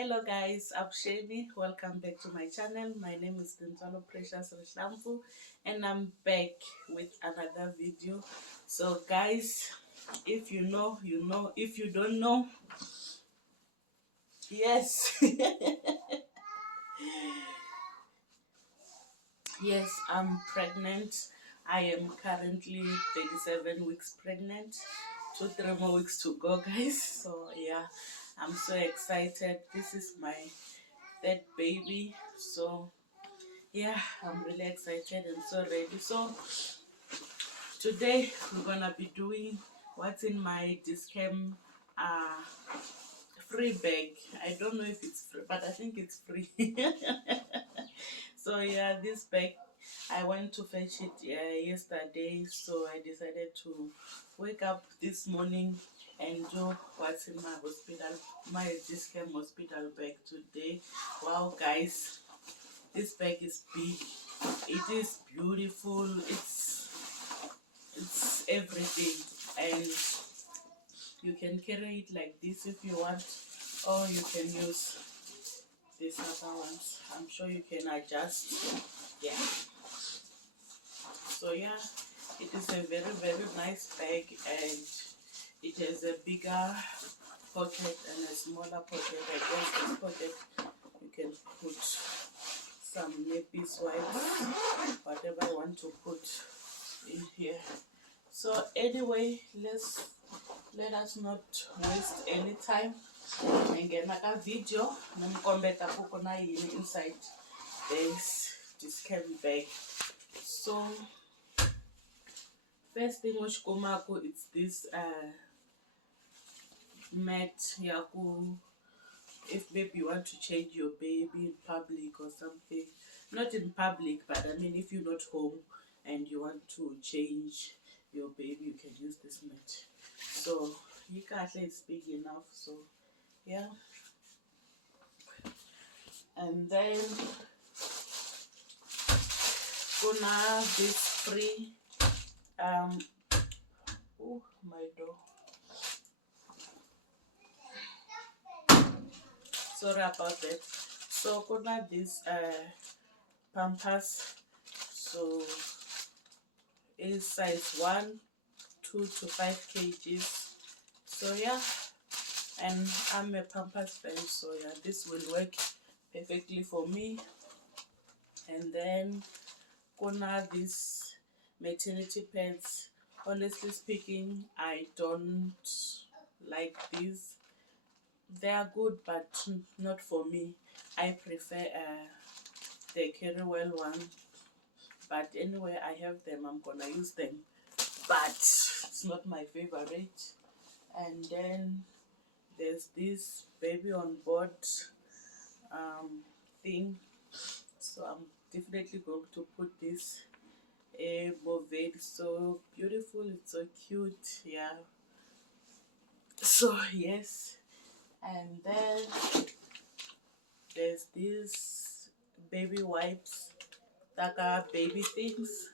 Hello guys, I'm Shani. Welcome back to my channel. My name is Disposable Shampoo and I'm back with another video. So guys, if you know, you know. If you don't know, yes. Yes, I'm pregnant. I am currently 37 weeks pregnant. 2-3 more weeks to go, guys. So yeah, I'm so excited. This is my third baby. So yeah, I'm really excited and so ready. So today we're gonna be doing what's in my Dischem free bag. I don't know if it's free, but I think it's free. So yeah, this bag, I went to fetch it yesterday, so I decided to wake up this morning and do what's in my hospital, my Dischem hospital bag today. Wow guys, this bag is big, it is beautiful, it's everything, and you can carry it like this if you want, or you can use these other ones. I'm sure you can adjust. Yeah, so yeah, it is a very nice bag, and it has a bigger pocket and a smaller pocket. I guess this pocket you can put some nappies, wipes, whatever you want to put in here. So anyway, let us not waste any time. Ngena ka video nomkombeta kukona yini inside this chem bag. So first thing which komako, it's this mat yaku, if maybe you want to change your baby in public or something. Not in public, but I mean if you're not home and you want to change your baby, you can use this mat. So Yikahle is big enough, so yeah. And then gonna this free oh my door, sorry about that. So gonna this Pampers, so it is size 1, 2 to 5 kgs. So yeah, and I'm a Pampers fan, so yeah, this will work perfectly for me. And then gonna this maternity pads. Honestly speaking, I don't like these. They are good, but not for me. I prefer the Carry Well one. But anyway, I have them. I'm gonna use them, but it's not my favorite. And then there's this baby on board thing. So I'm definitely going to put this Bovade. So beautiful, it's so cute, yeah. So yes, and then there's this baby wipes that are baby things.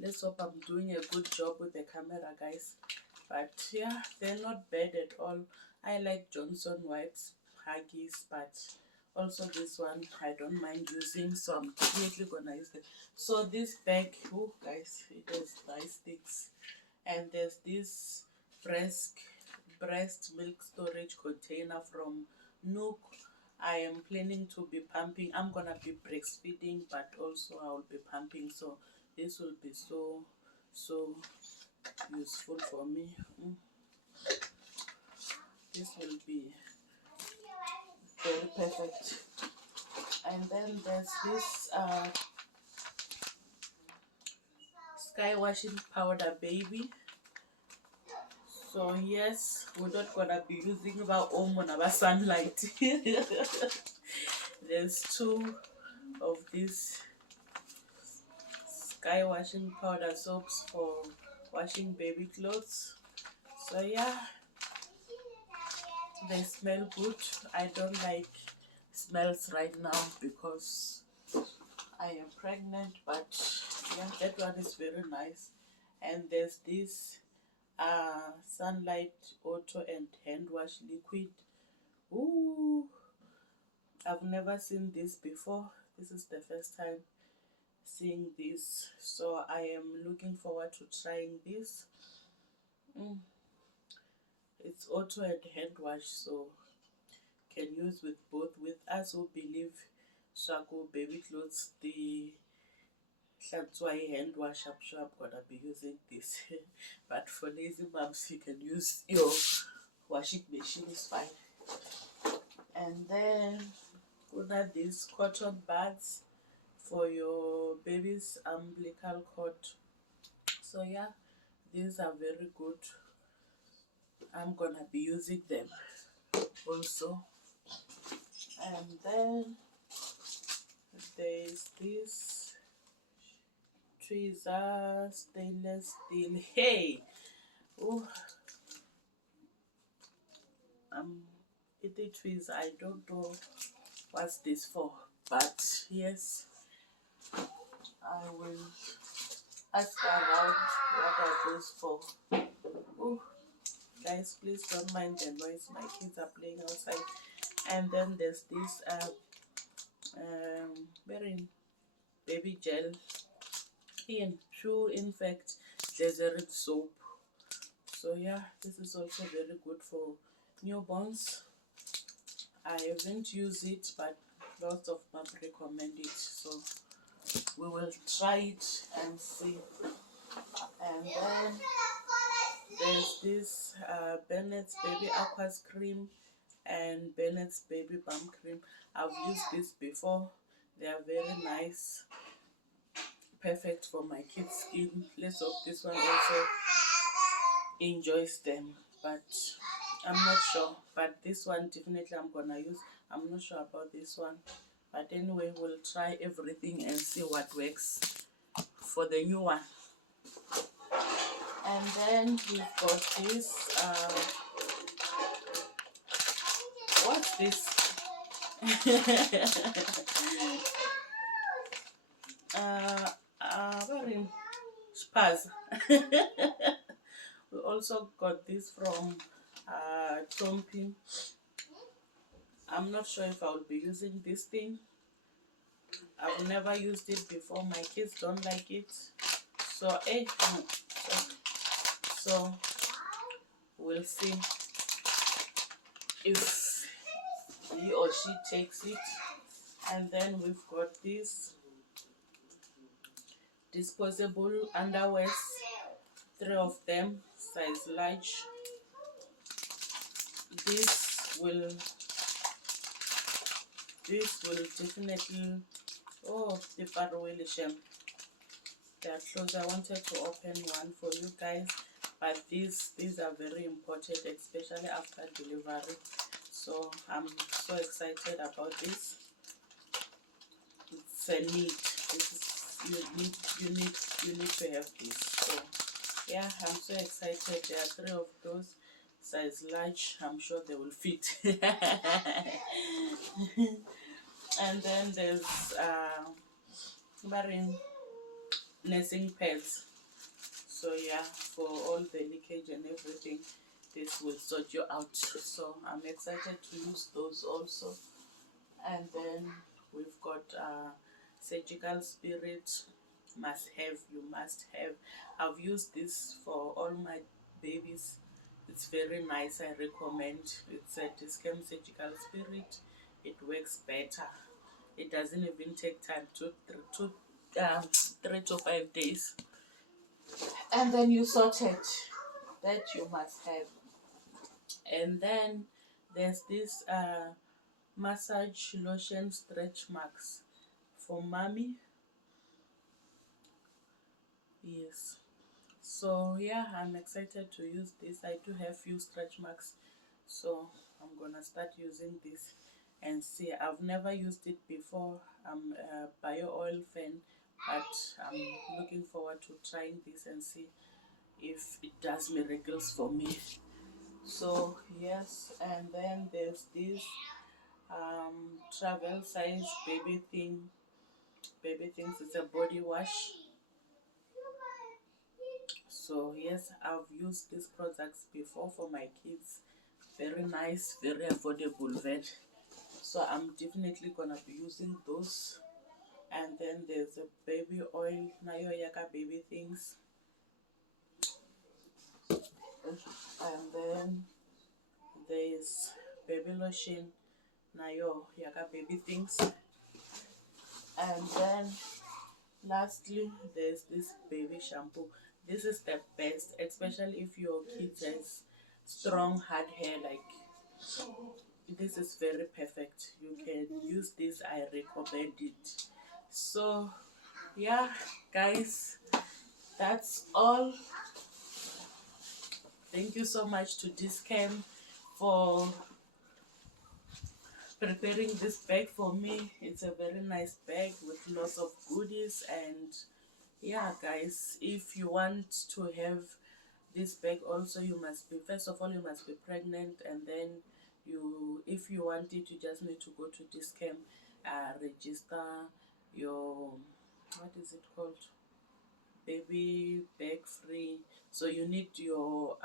Let's hope I'm doing a good job with the camera, guys. But yeah, they're not bad at all. I like Johnson wipes, Huggies, but also this one I don't mind using, so I'm definitely gonna use it. So this bag, oh guys, it has nice things. And there's this breast milk storage container from Nook. I am planning to be pumping. I'm gonna be breastfeeding, but also I will be pumping, so this will be so useful for me. This will be very perfect. And then there's this sky washing powder baby. So yes, we're not gonna be using our own on our sunlight. There's 2 of these sky washing powder soaps for washing baby clothes. So yeah, they smell good. I don't like smells right now because I am pregnant, but yeah, that one is very nice. And there's this sunlight auto and hand wash liquid. Ooh, I've never seen this before. This is the first time seeing this, so I am looking forward to trying this. It's auto and hand wash, so can use with both. With us who believe Shampoo baby clothes, the Shantzwai hand wash, I'm sure I'm gonna be using this. But for lazy moms, you can use your washing machine, is fine. And then put out these cotton buds for your baby's umbilical cord. So yeah, these are very good. I'm gonna be using them also. And then there's this tweezer stainless steel. Hey, oh, it tweezer. I don't know what's this for, but yes, I will ask around what are those for. Oh, guys, please don't mind the noise. My kids are playing outside. And then there's this very baby gel in pure infect glycerin soap. So yeah, this is also very good for newborns. I haven't used it, but lots of mom recommend it, so we will try it and see. And then there's this Bennett's Baby Aqua's cream and Bennett's Baby Balm cream. I've used this before. They are very nice, perfect for my kids' skin. Let's hope this one also enjoys them, but I'm not sure. But this one definitely I'm gonna use. I'm not sure about this one, but anyway, we'll try everything and see what works for the new one. And then we've got this what's this? We're in Spaz. We also got this from Tompi. I'm not sure if I will be using this thing. I've never used it before. My kids don't like it. So, so we'll see if he or she takes it. And then we've got this disposable underwear, 3 of them, size large. This will definitely, oh, the Dischem. They are closed. I wanted to open one for you guys, but these are very important, especially after delivery. So I'm so excited about this. It's a need. This is, you need to have this. So yeah, I'm so excited. There are 3 of those, size large. I'm sure they will fit. And then there's marine nursing pads. So yeah, for all the leakage and everything, this will sort you out. So I'm excited to use those also. And then we've got surgical spirit, you must have. I've used this for all my babies. It's very nice. I recommend. It's a Dischem surgical spirit. It works better. It doesn't even take time, 3 to 5 days. And then you sort it. That you must have. And then there's this massage lotion stretch marks for mommy. Yes. So yeah, I'm excited to use this. I do have few stretch marks, so I'm gonna start using this and see. I've never used it before. I'm a bio oil fan, but I'm looking forward to trying this and see if it does miracles for me. So yes, and then there's this travel size baby things. It's a body wash. So yes, I've used these products before for my kids. very nice, very affordable vet. So I'm definitely gonna be using those. And then there's a baby oil, nayo yaka baby things. And then there's baby lotion, nayo yaka baby things. And then lastly, there's this baby shampoo. This is the best, especially if your kids has strong hard hair. Like, this is very perfect. You can use this. I recommend it. So yeah, guys, that's all. Thank you so much to Discam for preparing this bag for me. It's a very nice bag with lots of goodies. And yeah, guys, if you want to have this bag also, you must be, first of all, you must be pregnant. And then if you want it, you just need to go to Discam, register your, what is it called, baby bag free. So you need your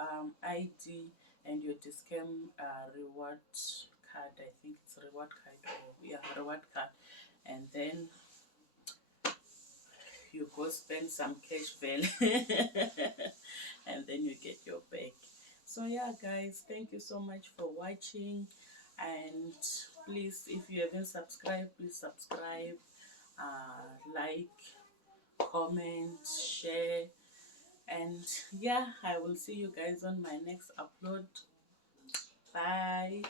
ID and your Discam reward card. I think it's reward card, or yeah, reward card. And then you go spend some cash value and then you get your bag. So yeah, guys, thank you so much for watching. And please, if you haven't subscribed, please subscribe, like, comment, share. And yeah, I will see you guys on my next upload. Bye.